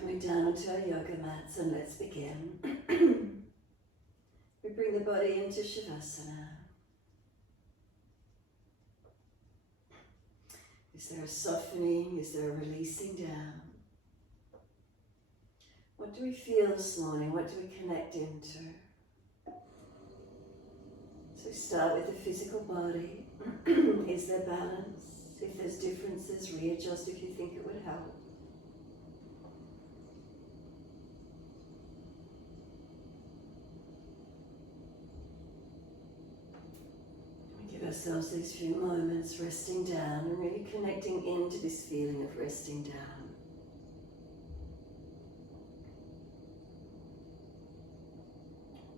Coming down onto our yoga mats, and let's begin. We bring the body into Shavasana. Is there a softening? Is there a releasing down? What do we feel this morning? What do we connect into? So start with the physical body. Is there balance? If there's differences, readjust if you think it would help. We give ourselves these few moments resting down and really connecting into this feeling of resting down.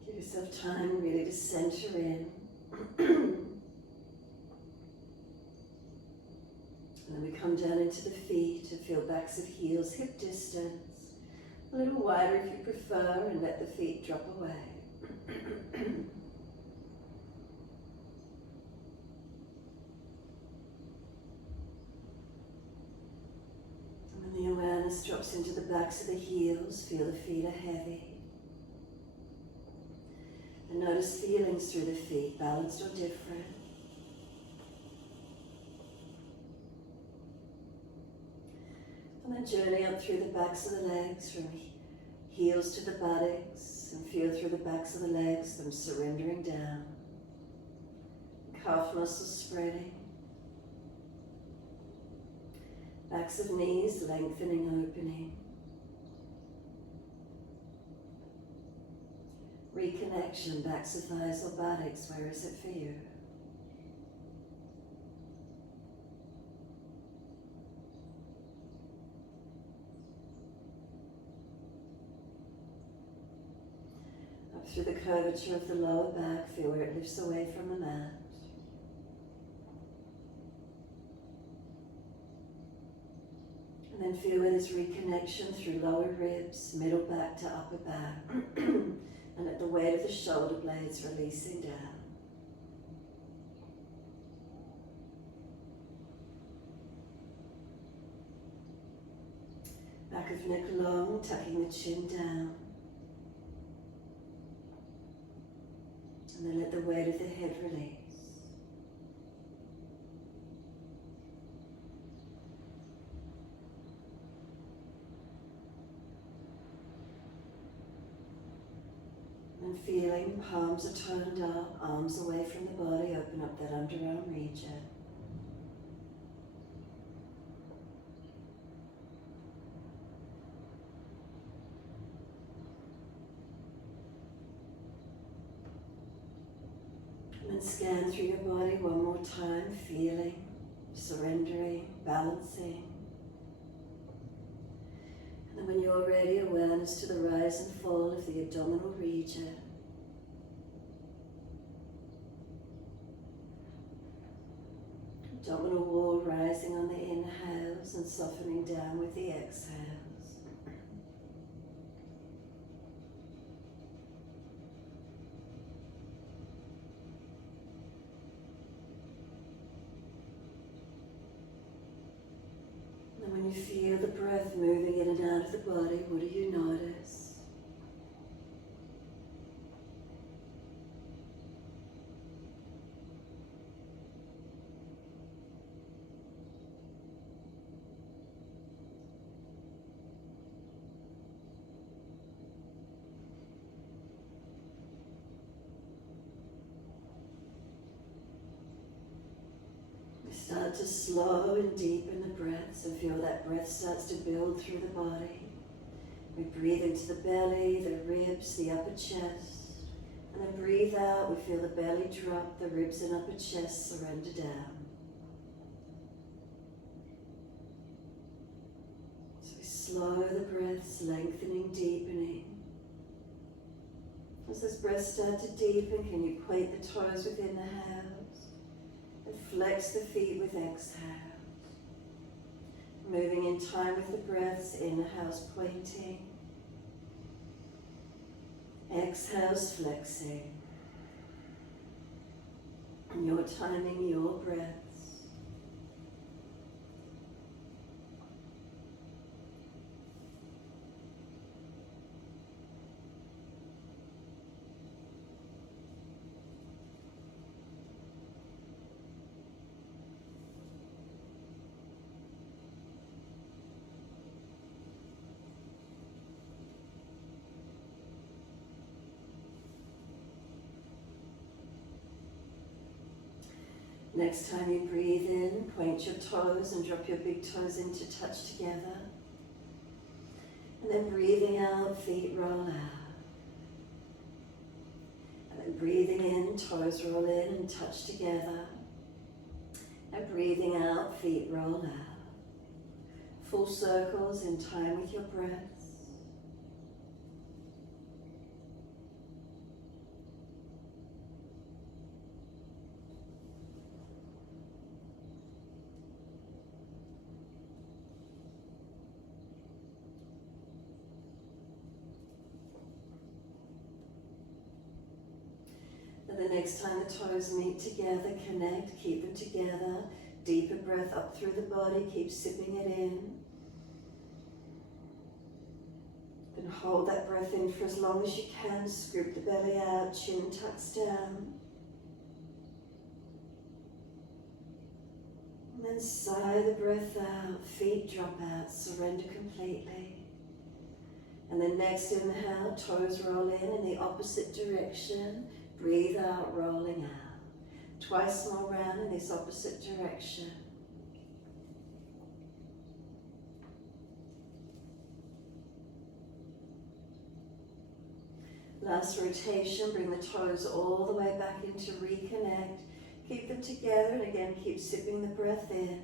Give yourself time really to center in. And then we come down into the feet and feel backs of heels hip distance. A little wider if you prefer, and let the feet drop away. And when the awareness drops into the backs of the heels, feel the feet are heavy. And notice feelings through the feet, balanced or different. And then journey up through the backs of the legs, from heels to the buttocks, and feel through the backs of the legs, them surrendering down. Calf muscles spreading. Backs of knees lengthening, opening. Reconnection, backs of thighs or buttocks, where is it for you? Up through the curvature of the lower back, feel where it lifts away from the mat. And then feel where there's reconnection through lower ribs, middle back to upper back. And let the weight of the shoulder blades releasing down. Back of neck long, tucking the chin down. And then let the weight of the head release. And feeling palms are turned up, arms away from the body, open up that underarm region. And then scan through your body one more time, feeling, surrendering, balancing. And when you're ready, awareness to the rise and fall of the abdominal region. Abdominal wall rising on the inhales and softening down with the exhales. And when you feel the breath moving in and out of the body, what do you notice? Start to slow and deepen the breaths and feel that breath starts to build through the body. We breathe into the belly, the ribs, the upper chest. And then breathe out, we feel the belly drop, the ribs and upper chest surrender down. So we slow the breaths, lengthening, deepening. As those breaths start to deepen, can you point the toes within the hands? And flex the feet with exhale. Moving in time with the breaths, inhales pointing. Exhales flexing. Your timing, your breaths. Next time you breathe in, point your toes and drop your big toes in to touch together. And then breathing out, feet roll out. And then breathing in, toes roll in and touch together. And breathing out, feet roll out. Full circles in time with your breath. And the next time the toes meet together, connect, keep them together. Deeper breath up through the body, keep sipping it in. Then hold that breath in for as long as you can. Scoop the belly out, chin tucks down. And then sigh the breath out, feet drop out, surrender completely. And then next inhale, toes roll in the opposite direction. Breathe out, rolling out. Twice more round in this opposite direction. Last rotation, bring the toes all the way back in to reconnect. Keep them together and again keep sipping the breath in.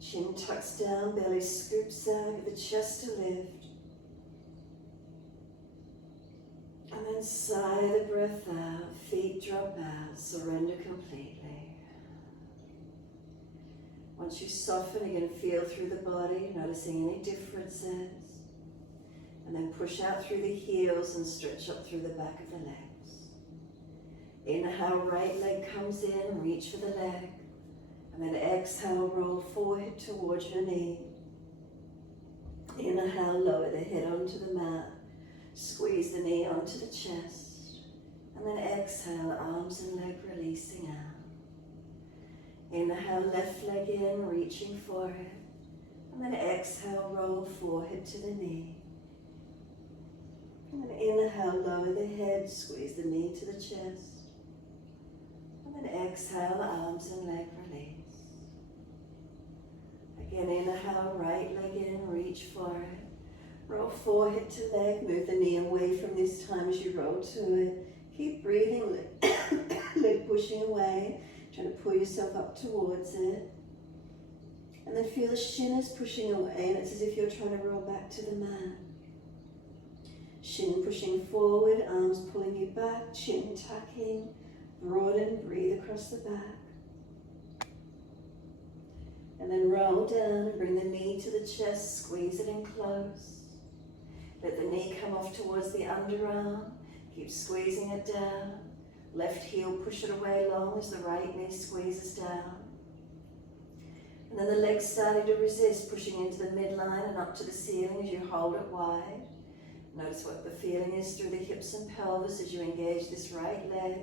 Chin tucks down, belly scoops out, give the chest a lift. And then sigh the breath out, feet drop out, surrender completely. Once you soften, again feel through the body, noticing any differences. And then push out through the heels and stretch up through the back of the legs. Inhale, right leg comes in, reach for the leg. And then exhale, roll forehead towards your knee. Inhale, lower the head onto the mat. Squeeze the knee onto the chest. And then exhale, arms and leg releasing out. Inhale, left leg in, reaching for it. And then exhale, roll forehead to the knee. And then inhale, lower the head, squeeze the knee to the chest. And then exhale, arms and leg release. Again, inhale, right leg in, reach for it. Roll forehead to leg, move the knee away from this time as you roll to it. Keep breathing, leg pushing away, trying to pull yourself up towards it. And then feel the shin is pushing away and it's as if you're trying to roll back to the mat. Shin pushing forward, arms pulling you back, chin tucking, broaden, breathe across the back. And then roll down and bring the knee to the chest, squeeze it in close. Let the knee come off towards the underarm, keep squeezing it down. Left heel, push it away long as the right knee squeezes down. And then the legs starting to resist, pushing into the midline and up to the ceiling as you hold it wide. Notice what the feeling is through the hips and pelvis as you engage this right leg.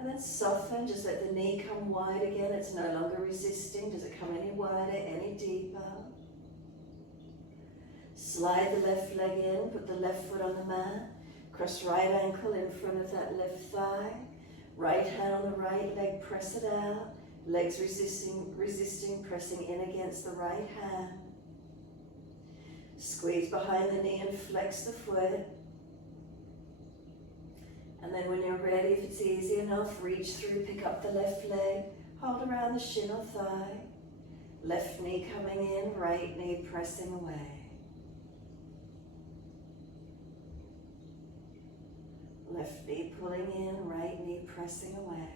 And then soften, just let the knee come wide again. It's no longer resisting. Does it come any wider, any deeper? Slide the left leg in, put the left foot on the mat. Cross right ankle in front of that left thigh. Right hand on the right leg, press it out. Legs resisting, pressing in against the right hand. Squeeze behind the knee and flex the foot. And then when you're ready, if it's easy enough, reach through, pick up the left leg, hold around the shin or thigh. Left knee coming in, right knee pressing away. Left knee pulling in, right knee pressing away.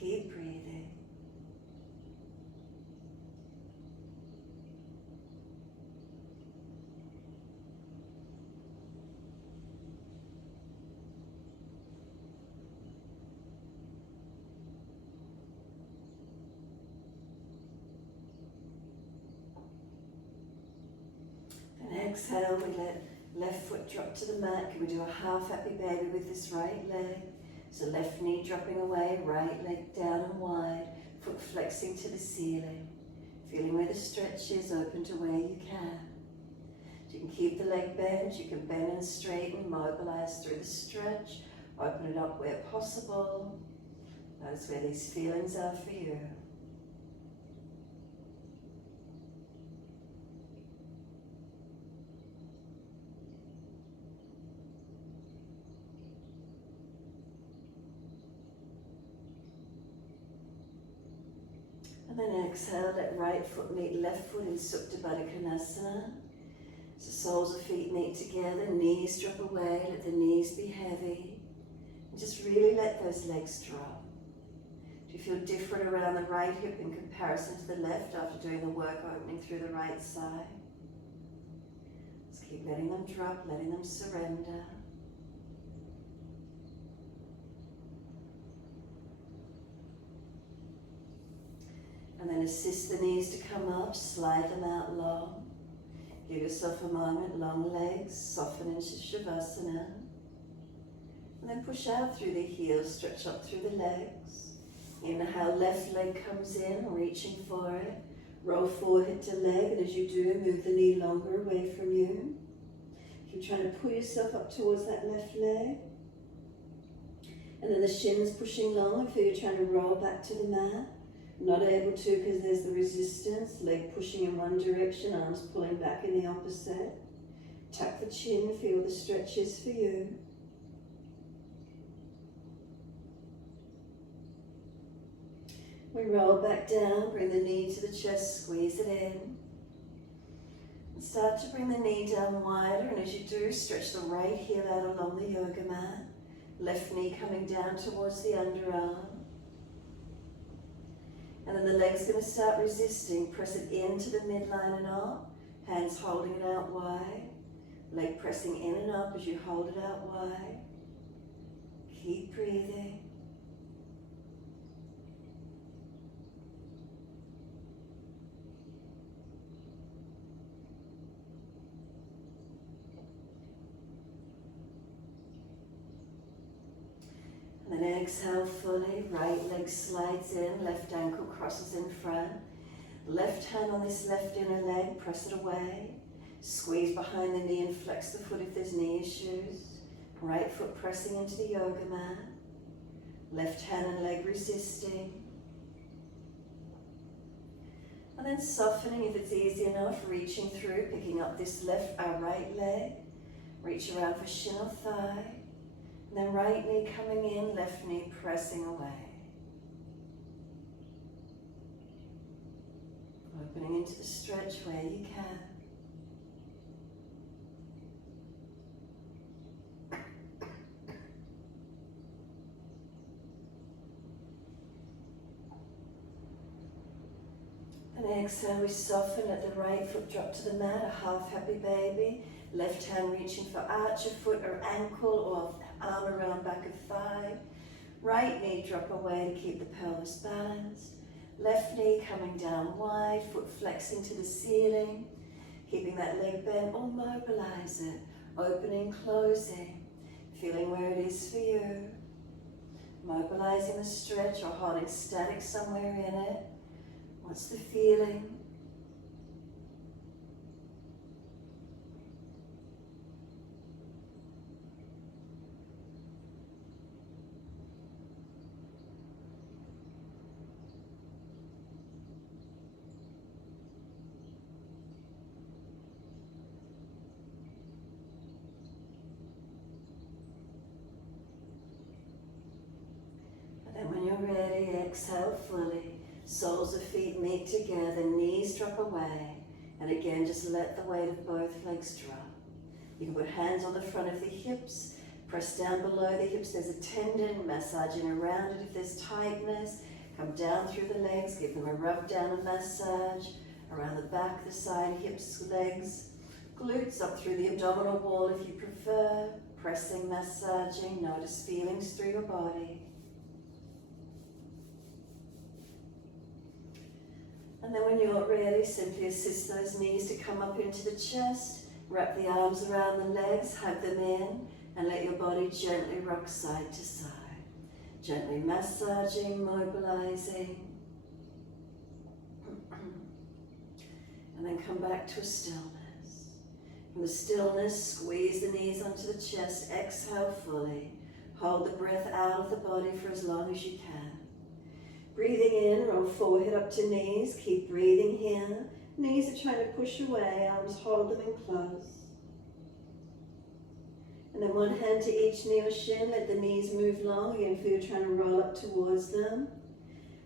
Keep breathing. And exhale, we let left foot drop to the mat. Can we do a half happy baby with this right leg? So left knee dropping away, right leg down and wide, foot flexing to the ceiling. Feeling where the stretch is, open to where you can. You can keep the leg bent, you can bend and straighten, mobilize through the stretch, open it up where possible. Notice where these feelings are for you. And then exhale, let right foot meet left foot in Supta Baddha Konasana. So soles of feet meet together, knees drop away, let the knees be heavy. And just really let those legs drop. Do you feel different around the right hip in comparison to the left after doing the work opening through the right side? Just keep letting them drop, letting them surrender. And then assist the knees to come up, slide them out long. Give yourself a moment, long legs, soften into Shavasana. And then push out through the heels, stretch up through the legs. Inhale, left leg comes in, reaching for it. Roll forehead to leg, and as you do, move the knee longer away from you. Keep trying to pull yourself up towards that left leg. And then the shins pushing long, I feel you're trying to roll back to the mat. Not able to because there's the resistance, leg pushing in one direction, arms pulling back in the opposite. Tuck the chin, feel the stretches for you. We roll back down, bring the knee to the chest, squeeze it in. And start to bring the knee down wider, and as you do, stretch the right heel out along the yoga mat. Left knee coming down towards the underarm. And then the leg's going to start resisting. Press it into the midline and up. Hands holding it out wide. Leg pressing in and up as you hold it out wide. Keep breathing. And then exhale fully, right leg slides in, left ankle crosses in front. Left hand on this left inner leg, press it away. Squeeze behind the knee and flex the foot if there's knee issues. Right foot pressing into the yoga mat. Left hand and leg resisting. And then softening if it's easy enough, reaching through, picking up this right leg. Reach around for shin or thigh. And then right knee coming in, left knee pressing away. Opening into the stretch where you can. And exhale, we soften, let the right foot drop to the mat, a half happy baby. Left hand reaching for arch of foot or ankle or arm around back of thigh. Right knee drop away to keep the pelvis balanced. Left knee coming down wide, foot flexing to the ceiling. Keeping that leg bent or mobilize it. Opening, closing. Feeling where it is for you. Mobilizing the stretch or holding static somewhere in it. What's the feeling? And when you're ready, exhale fully. Soles of feet meet together, knees drop away. And again, just let the weight of both legs drop. You can put hands on the front of the hips, press down below the hips. There's a tendon, massaging around it if there's tightness. Come down through the legs, give them a rub down and massage. Around the back, the side, hips, legs. Glutes up through the abdominal wall if you prefer. Pressing, massaging, notice feelings through your body. And then when you're ready, simply assist those knees to come up into the chest. Wrap the arms around the legs, hug them in, and let your body gently rock side to side. Gently massaging, mobilizing. And then come back to a stillness. From the stillness, squeeze the knees onto the chest, exhale fully. Hold the breath out of the body for as long as you can. Breathing in, roll forehead up to knees, keep breathing here. Knees are trying to push away, arms hold them in close. And then one hand to each knee or shin, let the knees move long. Again, feel trying to roll up towards them.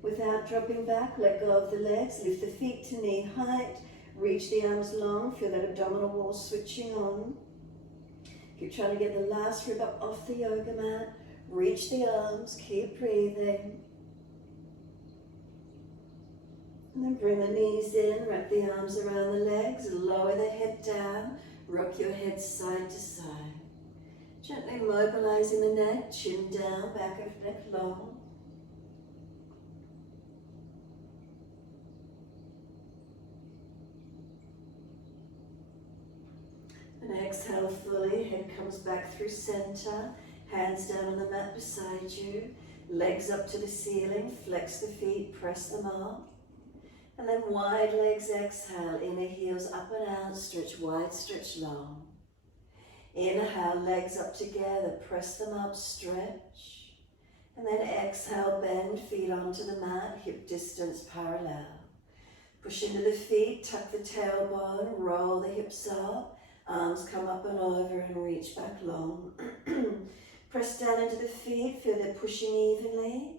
Without dropping back, let go of the legs, lift the feet to knee height, reach the arms long, feel that abdominal wall switching on. Keep trying to get the last rib up off the yoga mat, reach the arms, keep breathing. And then bring the knees in, wrap the arms around the legs, lower the head down, rock your head side to side. Gently mobilizing the neck, chin down, back of neck long. And exhale fully, head comes back through center, hands down on the mat beside you, legs up to the ceiling, flex the feet, press them up. And then wide legs, exhale, inner heels up and out, stretch wide, stretch long. Inhale, legs up together, press them up, stretch. And then exhale, bend, feet onto the mat, hip distance parallel. Push into the feet, tuck the tailbone, roll the hips up, arms come up and over and reach back long. Press down into the feet, feel they're pushing evenly.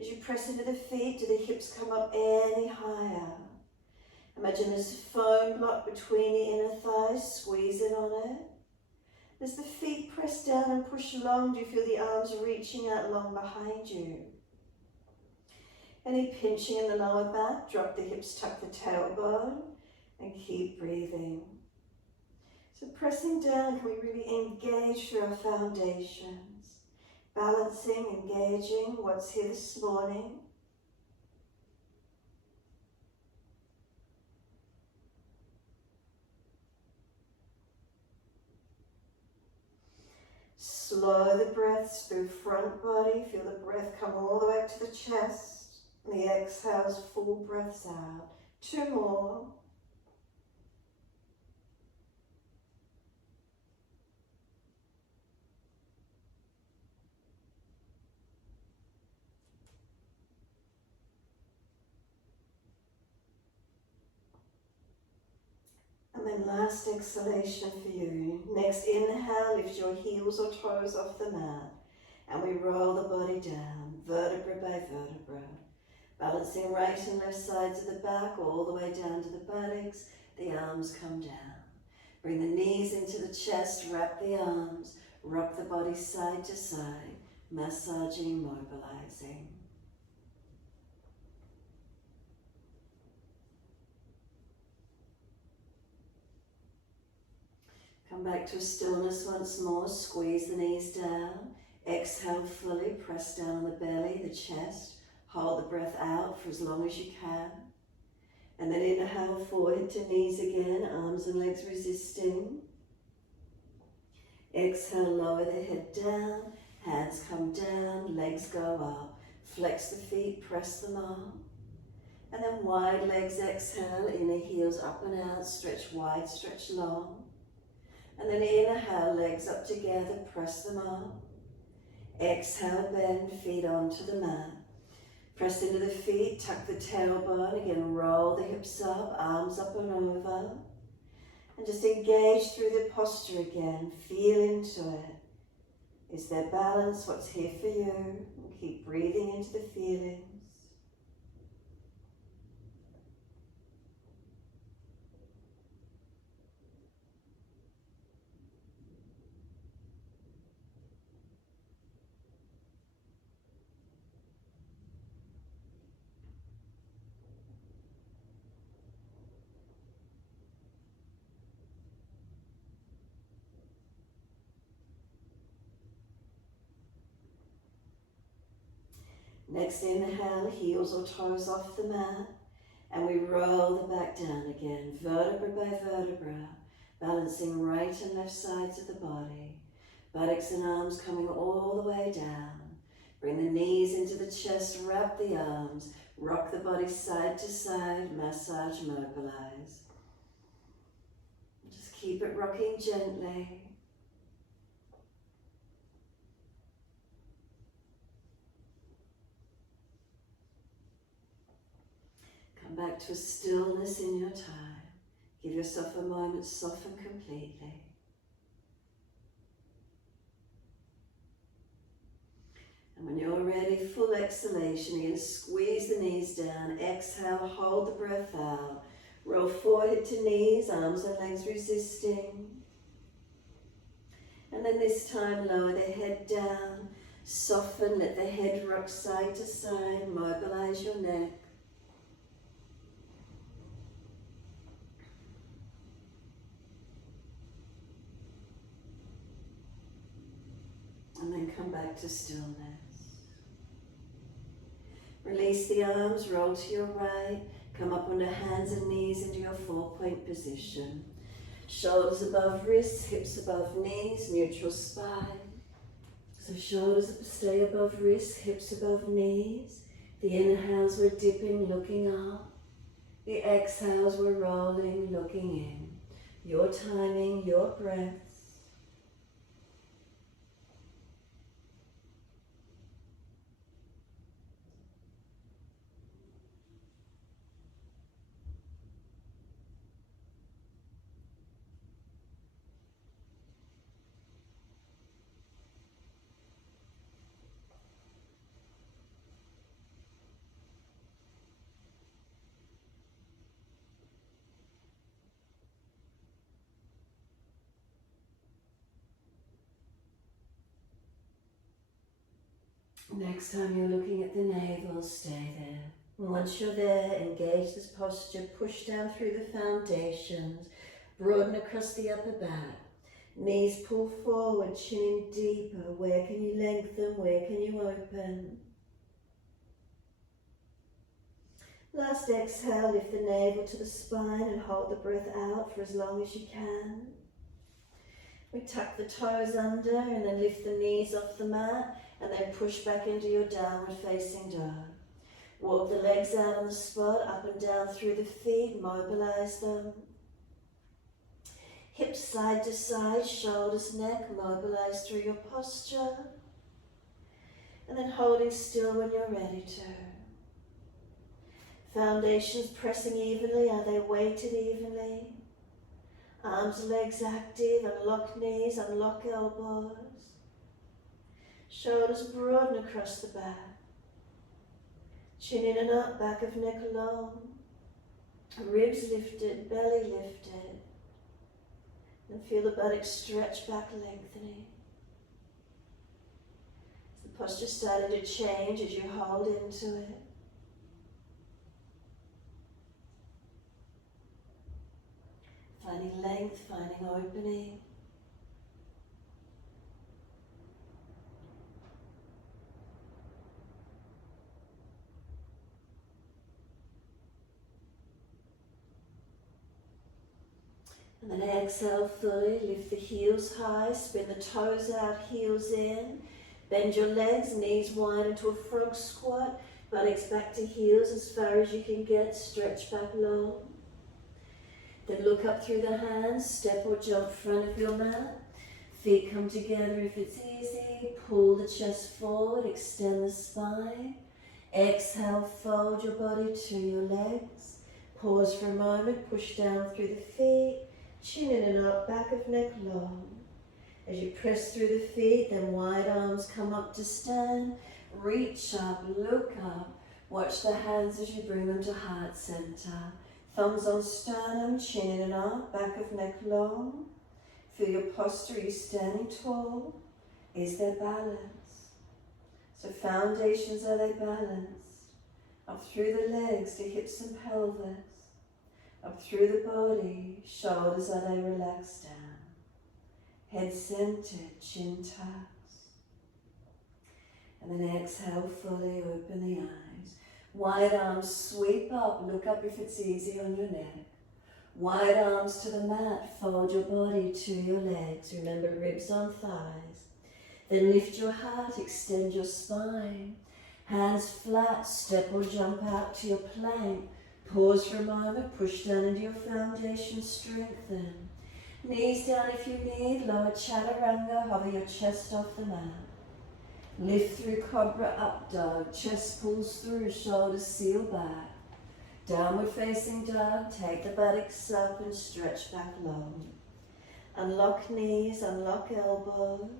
As you press into the feet, do the hips come up any higher? Imagine there's a foam block between your inner thighs, squeeze in on it. As the feet press down and push long, do you feel the arms reaching out long behind you? Any pinching in the lower back, drop the hips, tuck the tailbone, and keep breathing. So pressing down, can we really engage through our foundations? Balancing, engaging what's here this morning. Slow the breaths through front body. Feel the breath come all the way up to the chest. And the exhales, full breaths out. 2 more. And then last exhalation for you. Next inhale, lift your heels or toes off the mat. And we roll the body down, vertebra by vertebra. Balancing right and left sides of the back, all the way down to the buttocks. The arms come down. Bring the knees into the chest, wrap the arms, rock the body side to side, massaging, mobilizing. Come back to a stillness once more, squeeze the knees down, exhale fully, press down on the belly, the chest, hold the breath out for as long as you can. And then inhale, forehead to knees again, arms and legs resisting. Exhale, lower the head down, hands come down, legs go up. Flex the feet, press them up. And then wide legs, exhale, inner heels up and out, stretch wide, stretch long. And then inhale, legs up together, press them up. Exhale, bend, feet onto the mat. Press into the feet, tuck the tailbone, again roll the hips up, arms up and over. And just engage through the posture again, feel into it. Is there balance? What's here for you? And keep breathing into the feelings. Next inhale, heels or toes off the mat, and we roll the back down again, vertebra by vertebra, balancing right and left sides of the body, buttocks and arms coming all the way down. Bring the knees into the chest, wrap the arms, rock the body side to side, massage, mobilize. Just Keep it rocking gently. Come back to a stillness in your time. Give yourself a moment to soften completely. And when you're ready, full exhalation. You're going to squeeze the knees down. Exhale, hold the breath out. Roll forehead to knees, arms and legs resisting. And then this time, lower the head down. Soften, let the head rock side to side. Mobilize your neck. And then come back to stillness. Release the arms, roll to your right. Come up onto hands and knees into your 4-point position. Shoulders above wrists, hips above knees, neutral spine. So shoulders stay above wrists, hips above knees. The inhales we're dipping, looking up. The exhales we're rolling, looking in. Your timing, your breath. Next time you're looking at the navel, stay there. Once you're there, engage this posture, push down through the foundations, broaden across the upper back. Knees pull forward, chin in deeper. Where can you lengthen? Where can you open? Last exhale, lift the navel to the spine and hold the breath out for as long as you can. We tuck the toes under and then lift the knees off the mat and then push back into your downward facing dog. Walk the legs out on the spot, up and down through the feet, mobilize them. Hips side to side, shoulders, neck, mobilize through your posture. And then holding still when you're ready to. Foundations pressing evenly, are they weighted evenly? Arms, legs active, unlock knees, unlock elbows. Shoulders broaden across the back. Chin in and up, back of neck long. Ribs lifted, belly lifted. And feel the buttocks stretch back, lengthening. The posture starting to change as you hold into it. Finding length, finding opening. And then exhale fully, lift the heels high, spin the toes out, heels in. Bend your legs, knees wide into a frog squat, buttocks back to heels as far as you can get, stretch back long. Then look up through the hands, step or jump front of your mat. Feet come together if it's easy, pull the chest forward, extend the spine. Exhale, fold your body to your legs. Pause for a moment, push down through the feet. Chin in and up, back of neck long. As you press through the feet, then wide arms come up to stand. Reach up, look up. Watch the hands as you bring them to heart center. Thumbs on sternum, chin in and up, back of neck long. Feel your posture, are you standing tall? Is there balance? So foundations, are they balanced? Up through the legs to hips and pelvis. Up through the body, shoulders, are they relaxed down? Head centered, chin tucks. And then exhale fully, open the eyes. Wide arms sweep up, look up if it's easy on your neck. Wide arms to the mat, fold your body to your legs. Remember, ribs on thighs. Then lift your heart, extend your spine. Hands flat, step or jump out to your plank. Pause for a moment, push down into your foundation, strengthen. Knees down if you need, lower chaturanga, hover your chest off the mat. Lift through cobra up dog, chest pulls through, shoulders seal back. Downward facing dog, take the buttocks up and stretch back long. Unlock knees, unlock elbows.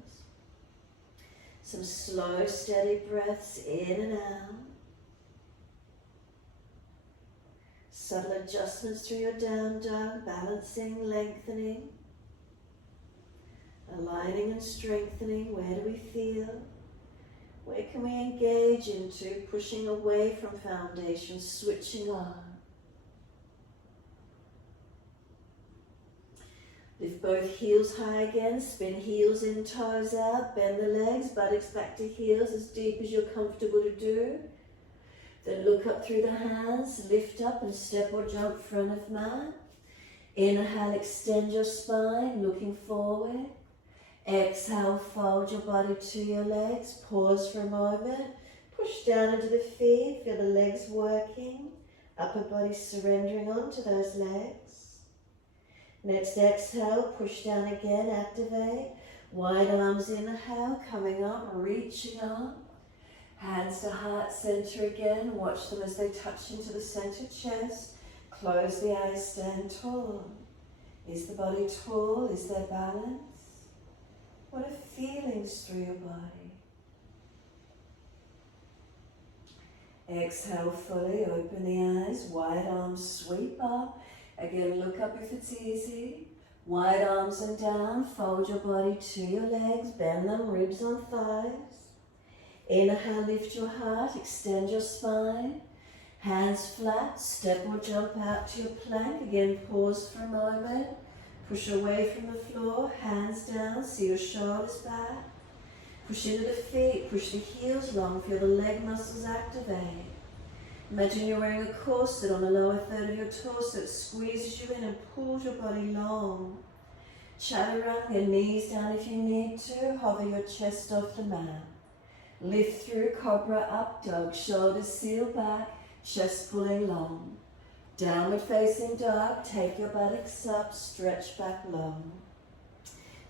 Some slow, steady breaths in and out. Subtle adjustments through your down dog, balancing, lengthening. Aligning and strengthening, where do we feel? Where can we engage into? Pushing away from foundation, switching on. Lift both heels high again, spin heels in, toes out, bend the legs, buttocks back to heels as deep as you're comfortable to do. Then look up through the hands, lift up and step or jump front of mat. Inhale, extend your spine, looking forward. Exhale, fold your body to your legs, pause for a moment, push down into the feet, feel the legs working, upper body surrendering onto those legs. Next exhale, push down again, activate, wide arms inhale, coming up, reaching up, hands to heart center again, watch them as they touch into the center chest, close the eyes, stand tall. Is the body tall? Is there balance? What are feelings through your body? Exhale fully, open the eyes, wide arms sweep up. Again, look up if it's easy. Wide arms and down, fold your body to your legs, bend them, ribs on thighs. Inhale, lift your heart, extend your spine. Hands flat, step or jump out to your plank. Again, pause for a moment. Push away from the floor, hands down, see your shoulders back. Push into the feet, push the heels long, feel the leg muscles activate. Imagine you're wearing a corset on the lower third of your torso. It squeezes you in and pulls your body long. Chaturanga, knees down if you need to, hover your chest off the mat. Lift through cobra up dog, shoulders seal back, chest pulling long. Downward facing dog, take your buttocks up, stretch back long.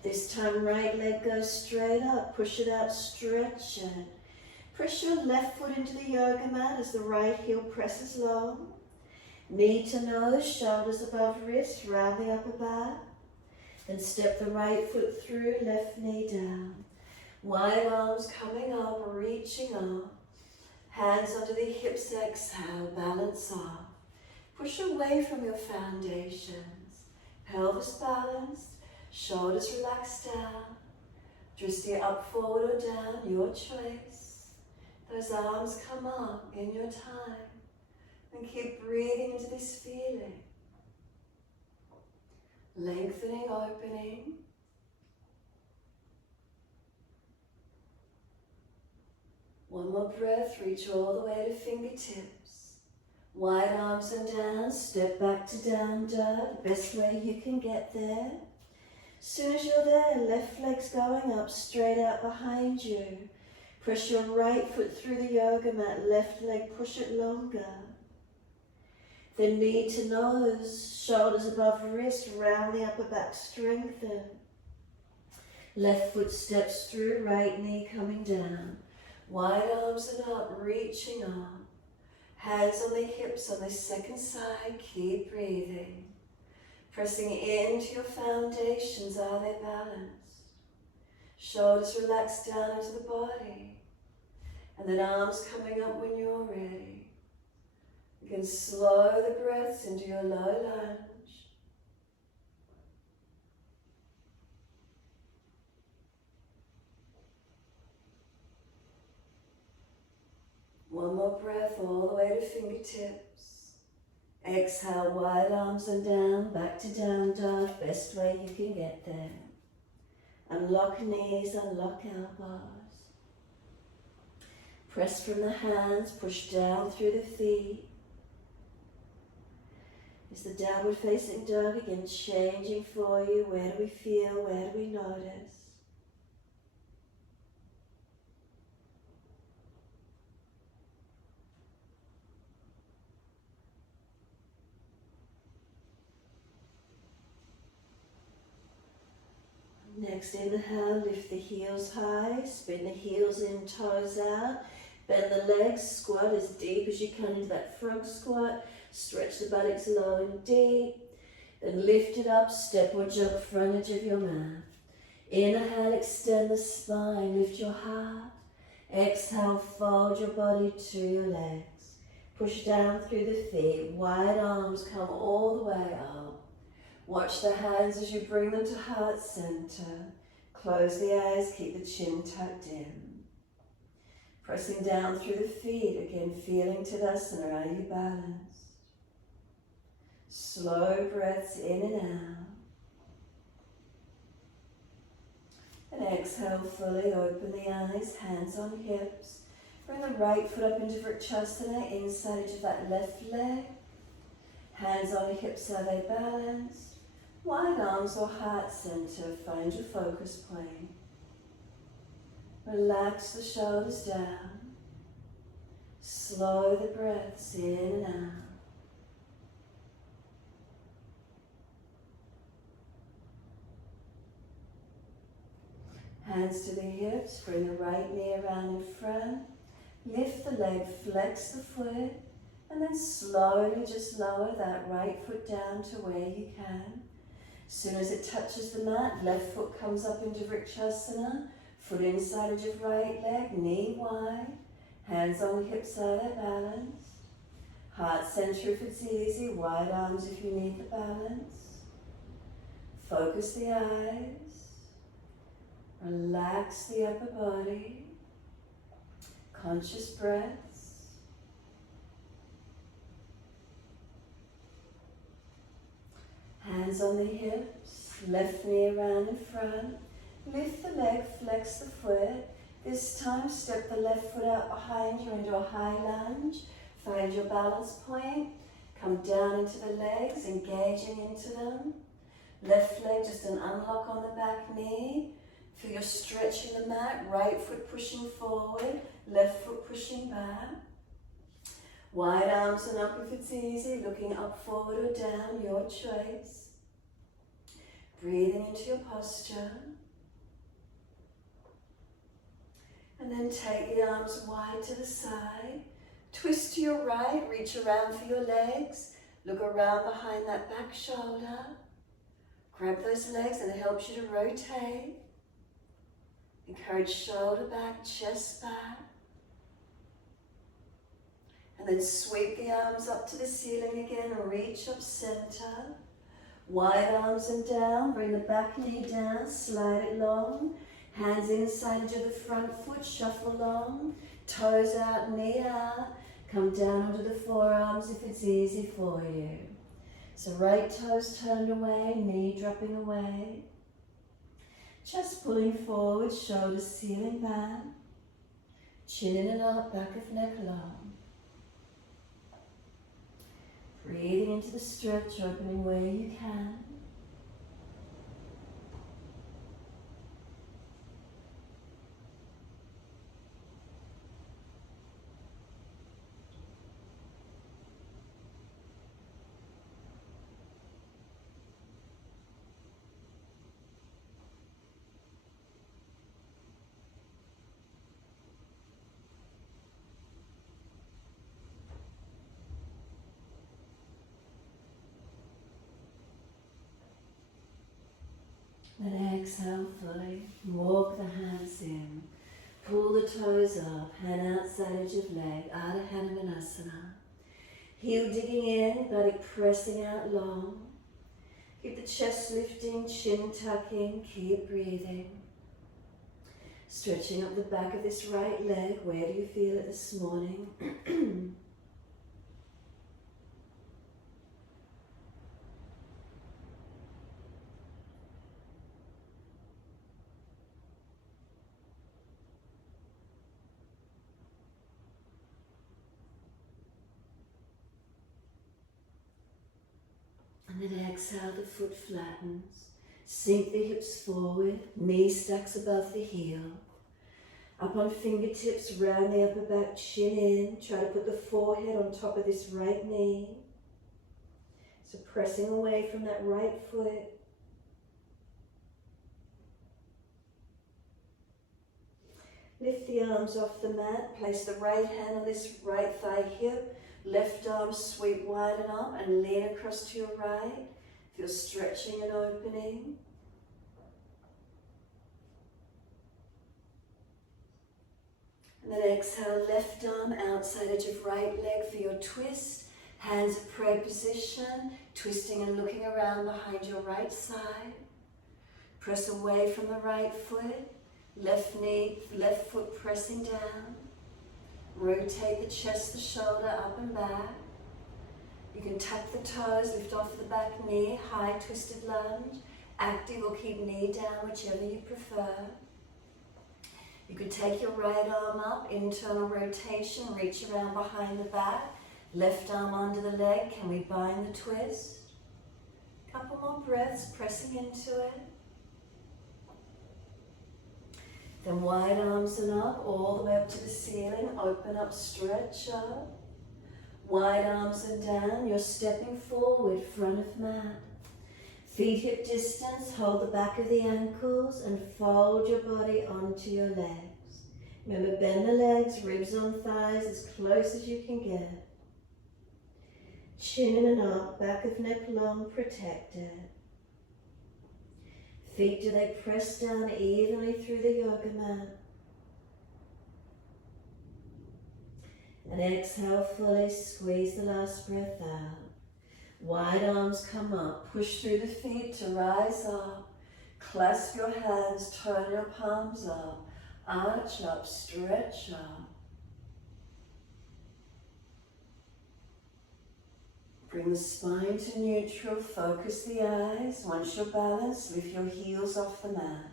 This time right leg goes straight up, push it out, stretch it. Press your left foot into the yoga mat as the right heel presses long. Knee to nose, shoulders above wrist, round the upper back. Then step the right foot through, left knee down. Wide arms coming up, reaching up. Hands under the hips, exhale, balance off. Push away from your foundations. Pelvis balanced, shoulders relaxed down. Just steer up, forward or down, your choice. Those arms come up in your time. And keep breathing into this feeling. Lengthening, opening. One more breath, reach all the way to fingertips. Wide arms and down, step back to down dog, best way you can get there. Soon as you're there, left leg's going up, straight out behind you. Press your right foot through the yoga mat, left leg, push it longer. Then knee to nose, shoulders above wrist, round the upper back, strengthen. Left foot steps through, right knee coming down. Wide arms and up, reaching up. Hands on the hips on the second side, keep breathing. Pressing into your foundations, are they balanced? Shoulders relaxed down into the body. And then arms coming up when you're ready. You can slow the breaths into your low lunge. One more breath all the way to fingertips. Exhale, wide arms and down, back to down dog, best way you can get there. Unlock knees, unlock elbows. Press from the hands, push down through the feet. Is the downward facing dog again changing for you? Where do we feel? Where do we notice? Next inhale, lift the heels high, spin the heels in, toes out, bend the legs, squat as deep as you can into that frog squat, stretch the buttocks low and deep, then lift it up, step or jump front edge of your mat. Inhale, extend the spine, lift your heart. Exhale, fold your body to your legs. Push down through the feet, wide arms come all the way up. Watch the hands as you bring them to heart center. Close the eyes, keep the chin tucked in. Pressing down through the feet, again feeling Tadasana, are you balanced? Slow breaths in and out. And exhale fully, open the eyes, hands on hips. Bring the right foot up into Vrikshasana, inside edge of that left leg. Hands on hips, are they balanced? Wide arms or heart center, find your focus point. Relax the shoulders down. Slow the breaths in and out. Hands to the hips, bring the right knee around in front. Lift the leg, flex the foot, and then slowly just lower that right foot down to where you can. As soon as it touches the mat, left foot comes up into Vrikshasana, foot inside edge of right leg, knee wide, hands on hips, are they balanced? Heart center if it's easy, wide arms if you need the balance. Focus the eyes, relax the upper body, conscious breaths. Hands on the hips, left knee around in front. Lift the leg, flex the foot. This time, step the left foot out behind you into a high lunge. Find your balance point. Come down into the legs, engaging into them. Left leg, just an unlock on the back knee. Feel you're stretching the mat. Right foot pushing forward, left foot pushing back. Wide arms and up if it's easy, looking up, forward or down, your choice. Breathing into your posture. And then take the arms wide to the side. Twist to your right, reach around for your legs. Look around behind that back shoulder. Grab those legs and it helps you to rotate. Encourage shoulder back, chest back. And then sweep the arms up to the ceiling again and reach up center. Wide arms and down, bring the back knee down, slide it long. Hands inside edge of the front foot, shuffle long. Toes out, knee out. Come down onto the forearms if it's easy for you. So right toes turned away, knee dropping away. Chest pulling forward, shoulders sealing back. Chin in and out, back of neck long. Breathing into the stretch, opening where you can. Then exhale fully, walk the hands in, pull the toes up, hand outside edge of leg, Ardha Hanumanasana. Heel digging in, body pressing out long. Keep the chest lifting, chin tucking, keep breathing. Stretching up the back of this right leg, where do you feel it this morning? And then exhale, the foot flattens. Sink the hips forward, knee stacks above the heel. Up on fingertips, round the upper back, chin in. Try to put the forehead on top of this right knee. So pressing away from that right foot. Lift the arms off the mat, place the right hand on this right thigh hip, left arm sweep widen up and lean across to your right. Feel stretching and opening. And then exhale, left arm, outside edge of right leg for your twist. Hands at prayer position, twisting and looking around behind your right side. Press away from the right foot. Left knee, left foot pressing down. Rotate the chest, the shoulder up and back. You can tuck the toes, lift off the back knee, high twisted lunge. Active or keep knee down, whichever you prefer. You could take your right arm up, internal rotation, reach around behind the back. Left arm under the leg, can we bind the twist? Couple more breaths, pressing into it. Then wide arms and up, all the way up to the ceiling. Open up, stretch up. Wide arms and down. You're stepping forward, front of mat. Feet hip distance, hold the back of the ankles and fold your body onto your legs. Remember, bend the legs, ribs on thighs, as close as you can get. Chin in and up, back of neck long, protected. Feet, do they press down evenly through the yoga mat? And exhale fully, squeeze the last breath out. Wide arms come up, push through the feet to rise up. Clasp your hands, turn your palms up, arch up, stretch up. Bring the spine to neutral, focus the eyes. Once you're balanced, lift your heels off the mat.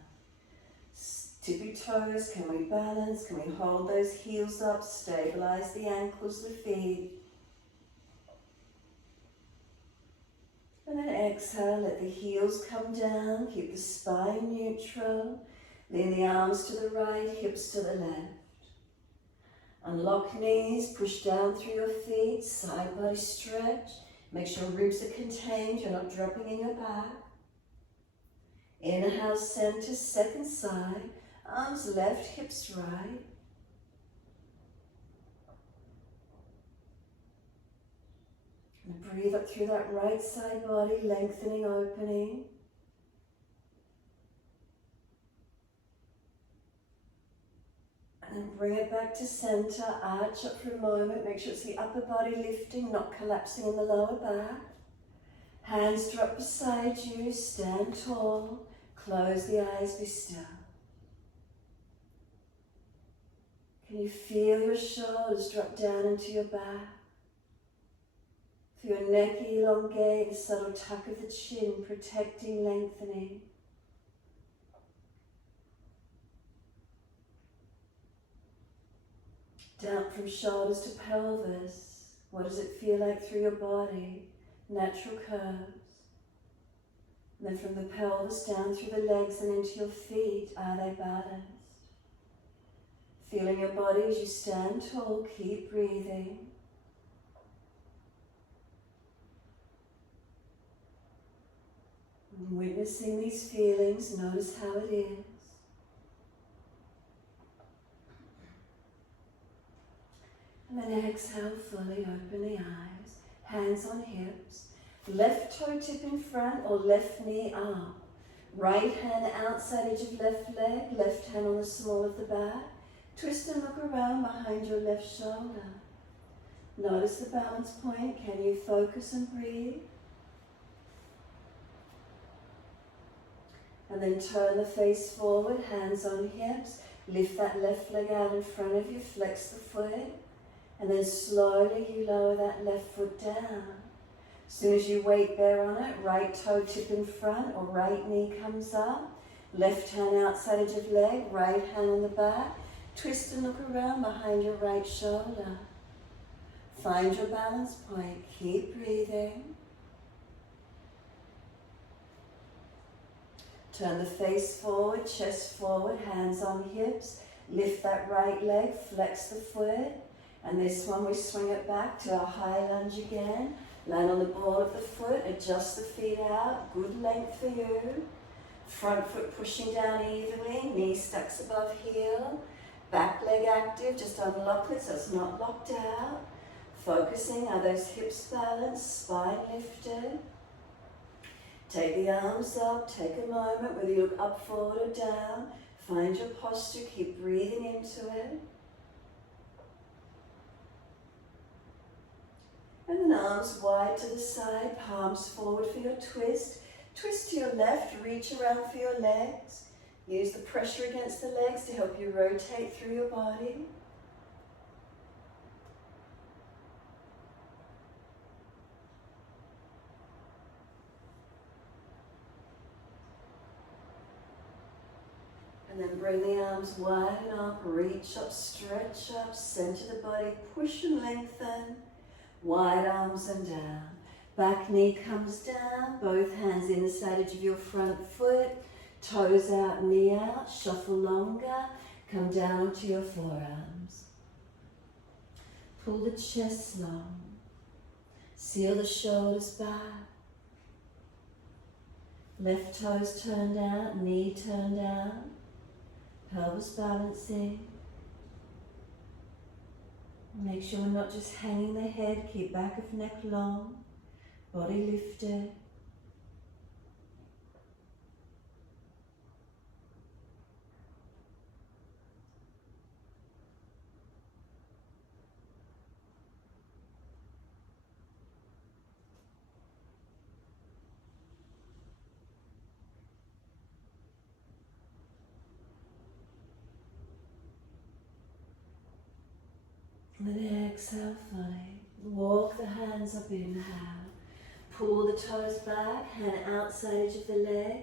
Tippy toes, can we balance? Can we hold those heels up? Stabilize the ankles, the feet. And then exhale, let the heels come down. Keep the spine neutral. Lean the arms to the right, hips to the left. Unlock knees, push down through your feet, side body stretch. Make sure ribs are contained, you're not dropping in your back. Inhale, center, second side. Arms left, hips right. And breathe up through that right side body, lengthening, opening. And then bring it back to center, arch up for a moment. Make sure it's the upper body lifting, not collapsing in the lower back. Hands drop beside you, stand tall. Close the eyes, be still. Can you feel your shoulders drop down into your back? Feel your neck elongate, a subtle tuck of the chin, protecting, lengthening. Down from shoulders to pelvis. What does it feel like through your body? Natural curves. And then from the pelvis down through the legs and into your feet, are they balanced? Feeling your body as you stand tall, keep breathing. And witnessing these feelings, notice how it is. And then exhale, fully open the eyes, hands on hips, left toe tip in front or left knee up. Right hand outside edge of left leg, left hand on the small of the back. Twist and look around behind your left shoulder. Notice the balance point. Can you focus and breathe? And then turn the face forward, hands on hips. Lift that left leg out in front of you, flex the foot. And then slowly you lower that left foot down. As soon as you weight bear on it, right toe tip in front or right knee comes up. Left hand outside edge of leg, right hand on the back. Twist and look around behind your right shoulder. Find your balance point. Keep breathing. Turn the face forward, chest forward, hands on hips. Lift that right leg, flex the foot. And this one we swing it back to our high lunge again. Land on the ball of the foot, adjust the feet out. Good length for you. Front foot pushing down evenly, knee stacks above heel. Back leg active, just unlock it so it's not locked out. Focusing, are those hips balanced, spine lifted. Take the arms up, take a moment, whether you look up, forward or down. Find your posture, keep breathing into it. And then arms wide to the side, palms forward for your twist. Twist to your left, reach around for your legs. Use the pressure against the legs to help you rotate through your body. And then bring the arms widen up, reach up, stretch up, center the body, push and lengthen. Wide arms and down. Back knee comes down, both hands in the side edge of your front foot, toes out, knee out, shuffle longer, come down to your forearms. Pull the chest long, seal the shoulders back. Left toes turned out, knee turned down, pelvis balancing. Make sure we're not just hanging the head, keep back of neck long, body lifted. And then exhale fully. Walk the hands up, inhale. Pull the toes back, hand outside edge of the leg.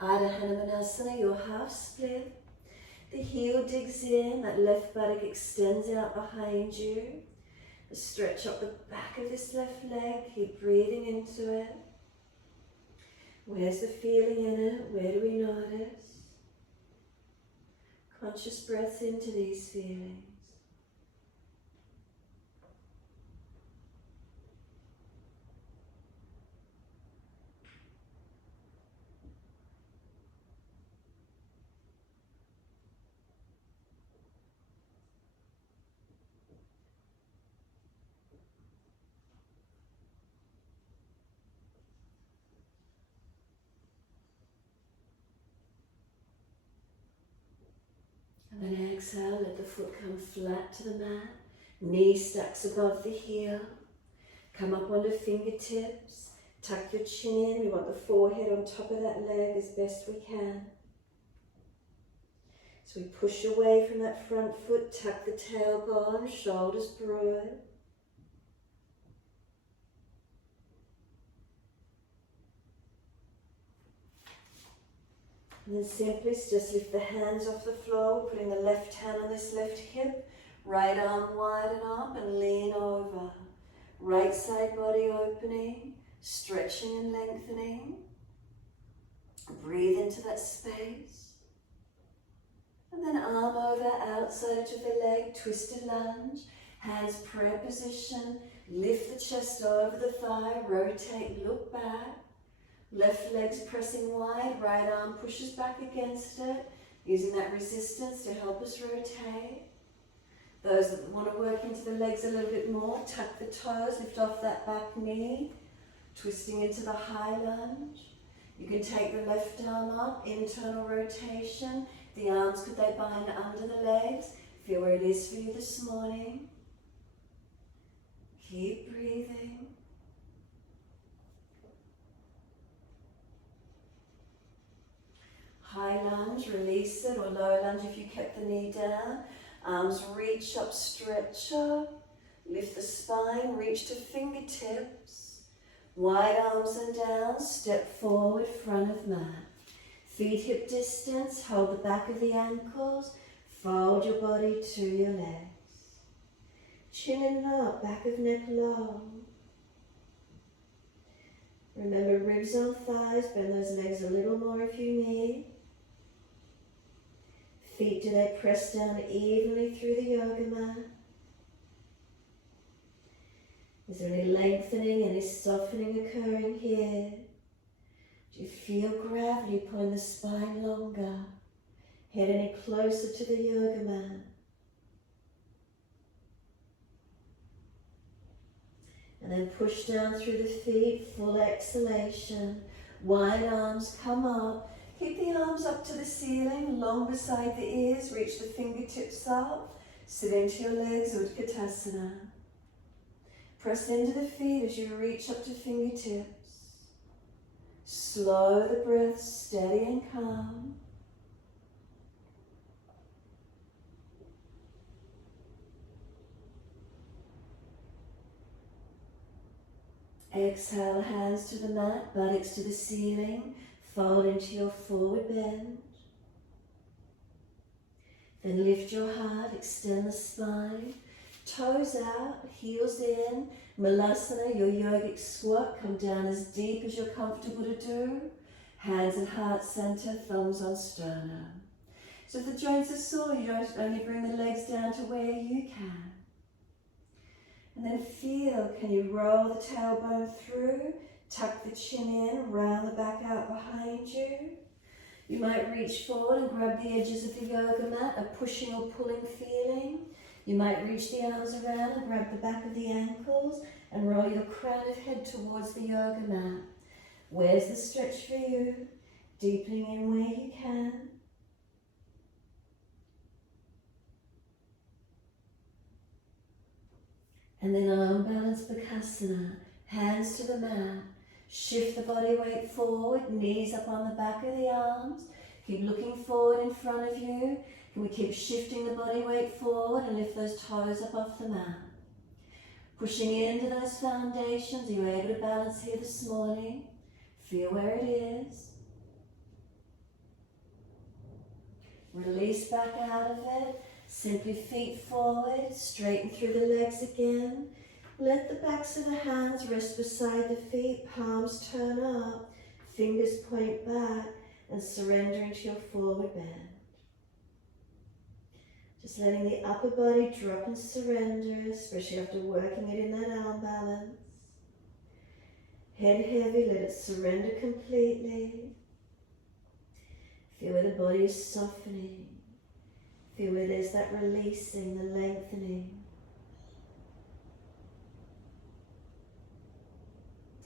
Ardha Hanumanasana, your half split. The heel digs in, that left buttock extends out behind you. Stretch up the back of this left leg, keep breathing into it. Where's the feeling in it? Where do we notice? Conscious breaths into these feelings. And then exhale, let the foot come flat to the mat. Knee stacks above the heel. Come up onto fingertips. Tuck your chin in. We want the forehead on top of that leg as best we can. So we push away from that front foot, tuck the tailbone, shoulders broad. And then simply just lift the hands off the floor, putting the left hand on this left hip, right arm widen up and lean over. Right side body opening, stretching and lengthening. Breathe into that space. And then arm over, outside edge of the leg, twisted lunge, hands prayer position, lift the chest over the thigh, rotate, look back. Left leg's pressing wide, right arm pushes back against it, using that resistance to help us rotate. Those that want to work into the legs a little bit more, tuck the toes, lift off that back knee, twisting into the high lunge. You can take the left arm up, internal rotation. The arms, could they bind under the legs? Feel where it is for you this morning. Keep breathing. High lunge, release it, or low lunge if you kept the knee down. Arms reach up, stretch up. Lift the spine, reach to fingertips. Wide arms and down, step forward, front of mat. Feet hip distance, hold the back of the ankles. Fold your body to your legs. Chin and up, back of neck long. Remember ribs on thighs, bend those legs a little more if you need. Feet, do they press down evenly through the yoga mat? Is there any lengthening, any softening occurring here? Do you feel gravity pulling the spine longer? Head any closer to the yoga mat? And then push down through the feet, full exhalation. Wide arms come up. Keep the arms up to the ceiling, long beside the ears. Reach the fingertips up. Sit into your legs, Utkatasana. Press into the feet as you reach up to fingertips. Slow the breath, steady and calm. Exhale, hands to the mat, buttocks to the ceiling. Fold into your forward bend. Then lift your heart, extend the spine. Toes out, heels in. Malasana, your yogic squat. Come down as deep as you're comfortable to do. Hands at heart center, thumbs on sternum. So if the joints are sore, you don't only bring the legs down to where you can. And then feel, can you roll the tailbone through, tuck the chin in, round the back out behind you. You might reach forward and grab the edges of the yoga mat, a pushing or pulling feeling. You might reach the arms around and grab the back of the ankles and roll your crown of head towards the yoga mat. Where's the stretch for you? Deepening in where you can. And then arm balance Bakasana, hands to the mat. Shift the body weight forward, knees up on the back of the arms. Keep looking forward in front of you. Can we keep shifting the body weight forward and lift those toes up off the mat? Pushing into those foundations. Are you able to balance here this morning? Feel where it is. Release back out of it. Simply feet forward, straighten through the legs again. Let the backs of the hands rest beside the feet, palms turn up, fingers point back, and surrender into your forward bend. Just letting the upper body drop and surrender, especially after working it in that arm balance. Head heavy, let it surrender completely. Feel where the body is softening. Feel where there's that releasing, the lengthening.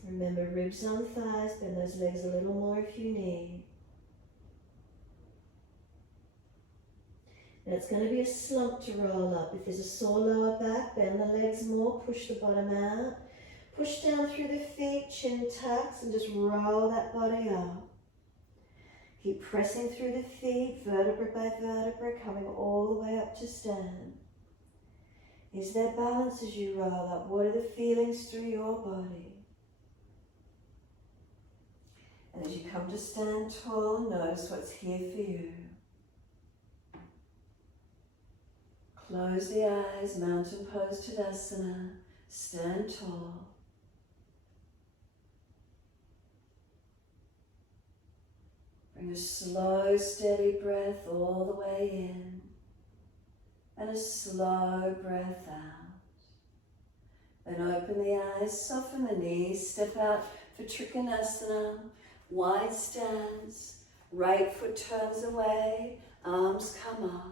Remember, ribs on thighs, bend those legs a little more if you need. Now it's going to be a slump to roll up. If there's a sore lower back, bend the legs more, push the bottom out. Push down through the feet, chin tucks, and just roll that body up. Keep pressing through the feet, vertebra by vertebra, coming all the way up to stand. Is there balance as you roll up? What are the feelings through your body? And as you come to stand tall, notice what's here for you. Close the eyes, mountain pose Tadasana, stand tall. Bring a slow, steady breath all the way in, and a slow breath out. Then open the eyes, soften the knees, step out for Trikonasana, wide stance, right foot turns away, arms come up.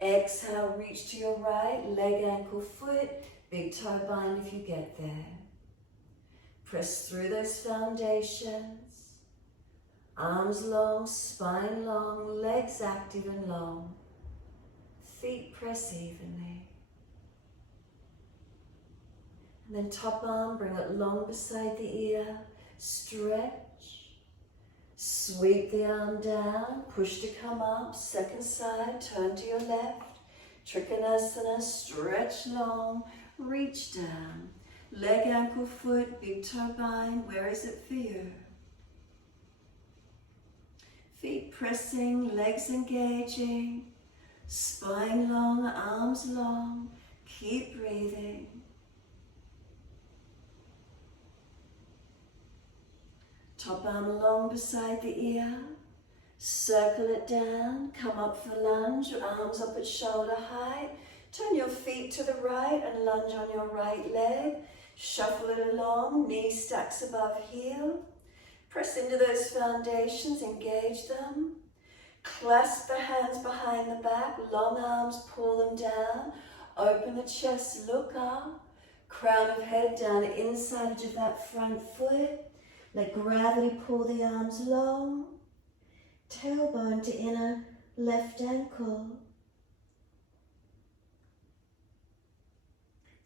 Exhale, reach to your right, leg, ankle, foot, big toe bind if you get there. Press through those foundations. Arms long, spine long, legs active and long. Feet press evenly. And then top arm, bring it long beside the ear. Stretch. Sweep the arm down, push to come up, second side, turn to your left. Trikonasana, stretch long, reach down. Leg, ankle, foot, big toe bind, where is it for you? Feet pressing, legs engaging, spine long, arms long, keep breathing. Top arm long beside the ear, circle it down, come up for lunge, arms up at shoulder height, turn your feet to the right and lunge on your right leg, shuffle it along, knee stacks above heel, press into those foundations, engage them, clasp the hands behind the back, long arms, pull them down, open the chest, look up, Crown of head down the inside edge of that front foot. Let gravity pull the arms long. Tailbone to inner left ankle.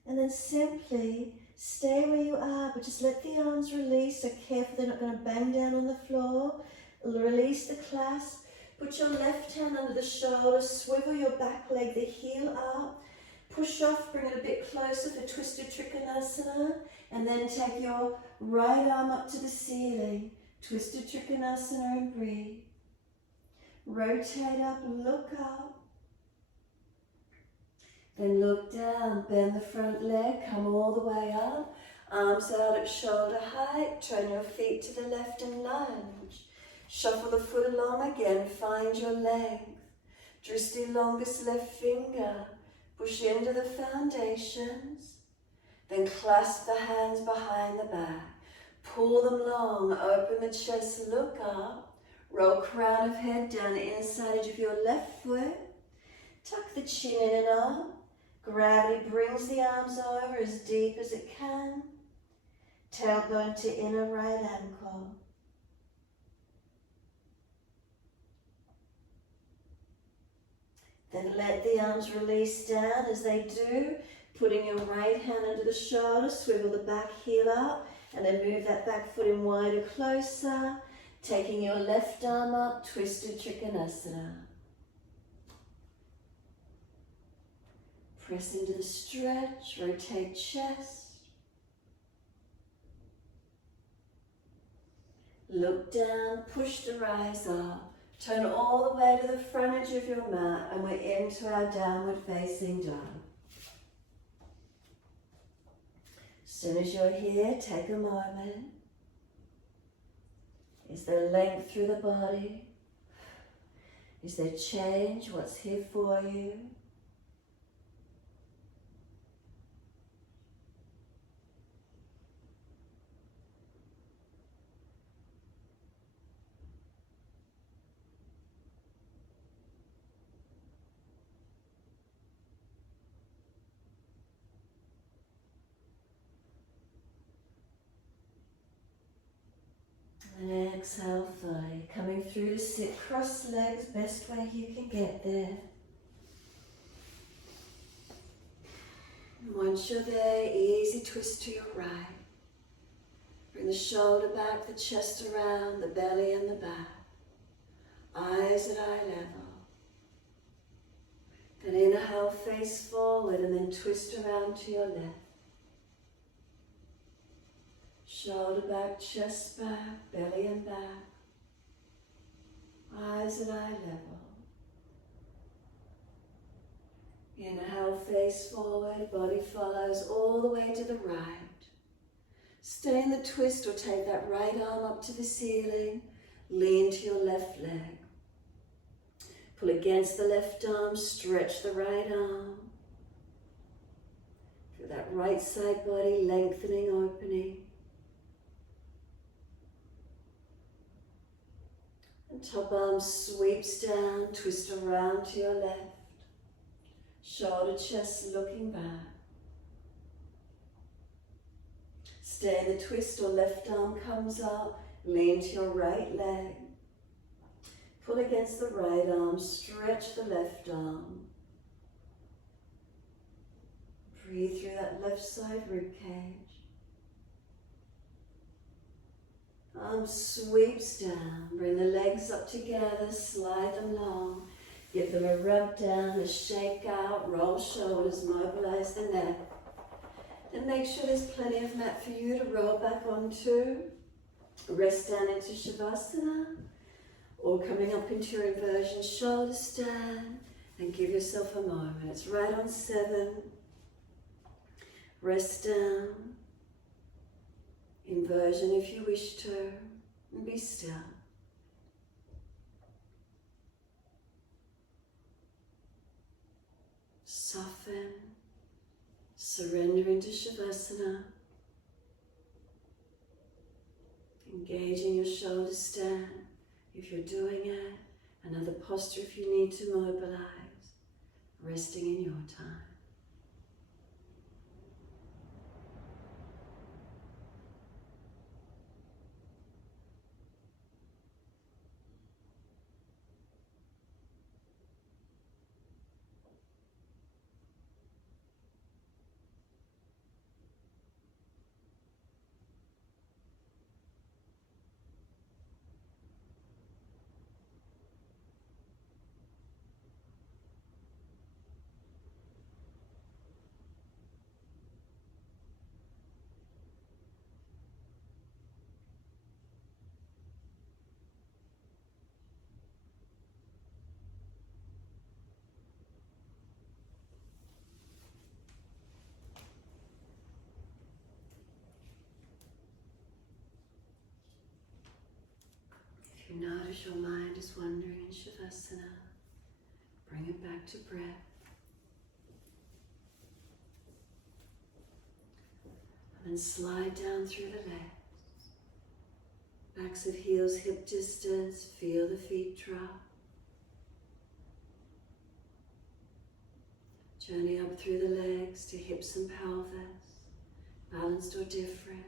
And then simply stay where you are, but just let the arms release. So careful they're not going to bang down on the floor. Release the clasp. Put your left hand under the shoulder. Swivel your back leg, the heel up. Push off, bring it a bit closer for Twisted Trikonasana. And then take your right arm up to the ceiling. Twisted Trikonasana and breathe. Rotate up, look up. Then look down, bend the front leg, come all the way up. Arms out at shoulder height, turn your feet to the left and lunge. Shuffle the foot along again, find your length. Drishti longest left finger, push into the foundations. Then clasp the hands behind the back. Pull them long, open the chest, look up. Roll crown of head down the inside edge of your left foot. Tuck the chin in and up. Gravity brings the arms over as deep as it can. Tailbone to inner right ankle. Then let the arms release down as they do. Putting your right hand under the shoulder, swivel the back heel up, and then move that back foot in wider, closer. Taking your left arm up, Twisted Trikonasana. Press into the stretch, rotate chest. Look down, push the rise up. Turn all the way to the front edge of your mat, and we're into our downward facing dog. As soon as you're here, take a moment. Is there length through the body? Is there change? What's here for you? And exhale fully, coming through to sit cross legs, best way you can get there. And once you're there, easy twist to your right. Bring the shoulder back, the chest around, the belly and the back. Eyes at eye level. Then inhale, face forward, and then twist around to your left. Shoulder back, chest back, belly and back. Eyes at eye level. Inhale, face forward, body follows all the way to the right. Stay in the twist or take that right arm up to the ceiling. Lean to your left leg. Pull against the left arm, stretch the right arm. Feel that right side body lengthening, opening. And top arm sweeps down, twist around to your left. Shoulder, chest looking back. Stay in the twist or left arm comes up, lean to your right leg. Pull against the right arm, stretch the left arm. Breathe through that left side rib cage. Arm sweeps down, bring the legs up together, slide them long. Give them a rub down, a shake out, roll shoulders, mobilize the neck. And make sure there's plenty of mat for you to roll back onto. Rest down into Shavasana, or coming up into your inversion shoulder stand, and give yourself a moment. It's right on 7. Rest down. Inversion if you wish to, and be still. Soften, surrender into Shavasana. Engaging your shoulder stand if you're doing it, another posture if you need to mobilize, resting in your time. is wandering in Shavasana, bring it back to breath. And then slide down through the legs. Backs of heels hip distance, feel the feet drop. Journey up through the legs to hips and pelvis, balanced or different.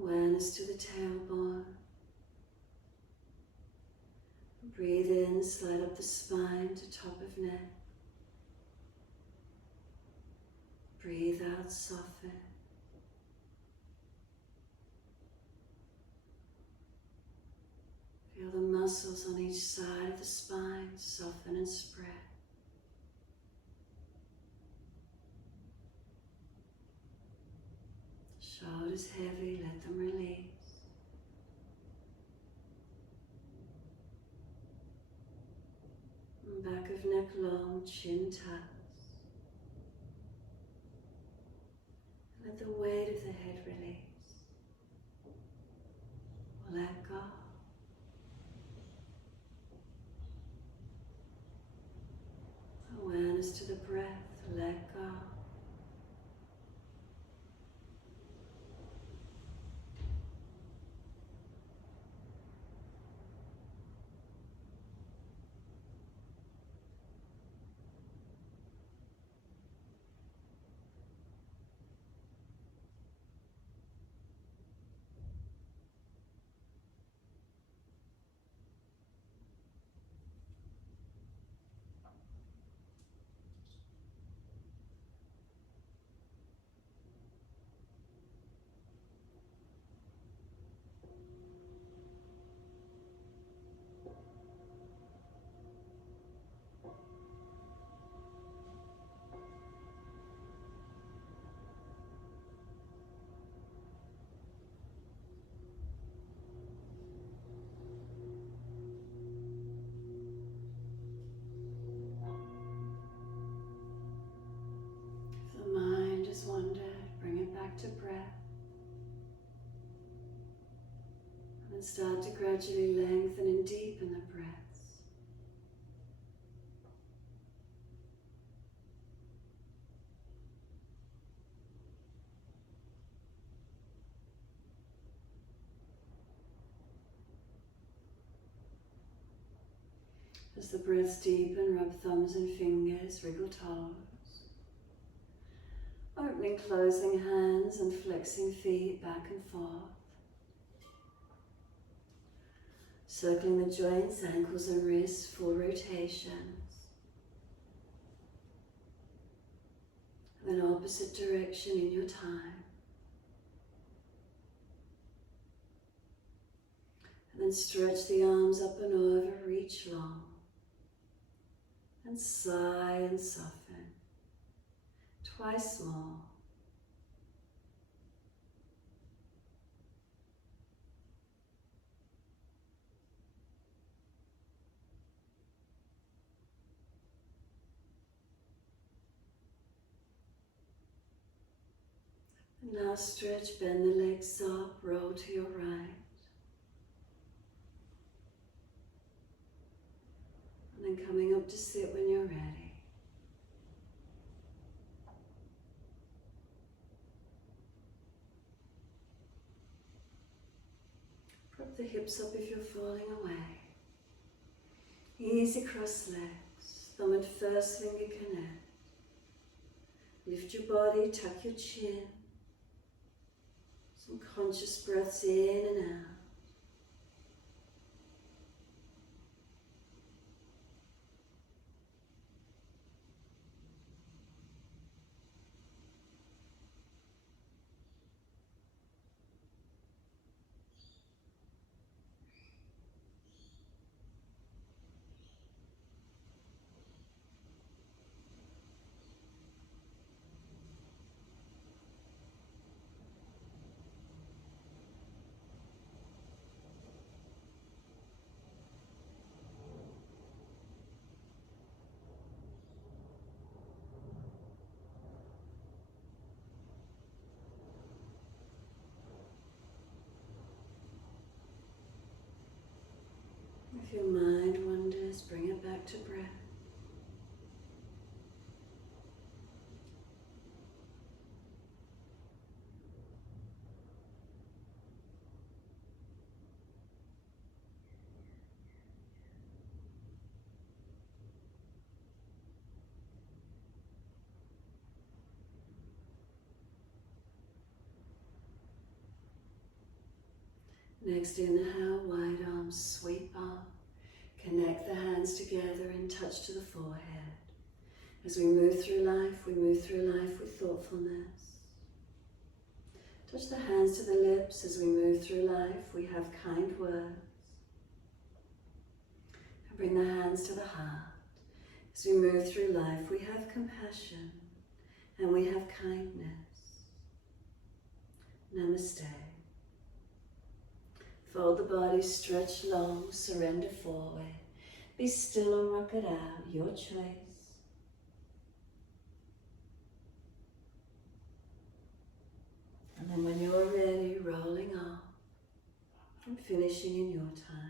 Awareness to the tailbone. Breathe in, slide up the spine to top of neck. Breathe out, soften. Feel the muscles on each side of the spine soften and spread. Shoulders heavy, let them release. And back of neck long, chin tucks. Let the weight of the head release. Let go. Awareness to the breath, let go. To breath, and then start to gradually lengthen and deepen the breaths. As the breaths deepen, rub thumbs and fingers, wriggle toes. Opening, closing hands and flexing feet back and forth. Circling the joints, ankles and wrists, full rotations. And then opposite direction in your time. And then stretch the arms up and over, reach long. And sigh and soften. Twice more. And now stretch, bend the legs up, roll to your right. And then coming up to sit when you're ready. Prop the hips up if you're falling away. Easy cross legs, thumb and first finger connect. Lift your body, tuck your chin. Some conscious breaths in and out. If your mind wanders, bring it back to breath. Next, inhale, wide arms sweep up. Connect the hands together and touch to the forehead. As we move through life with thoughtfulness. Touch the hands to the lips as we move through life. We have kind words. And bring the hands to the heart. As we move through life, we have compassion and we have kindness. Namaste. Fold the body, stretch long, surrender forward. Be still and rock it out, your choice. And then when you're ready, rolling off and finishing in your time.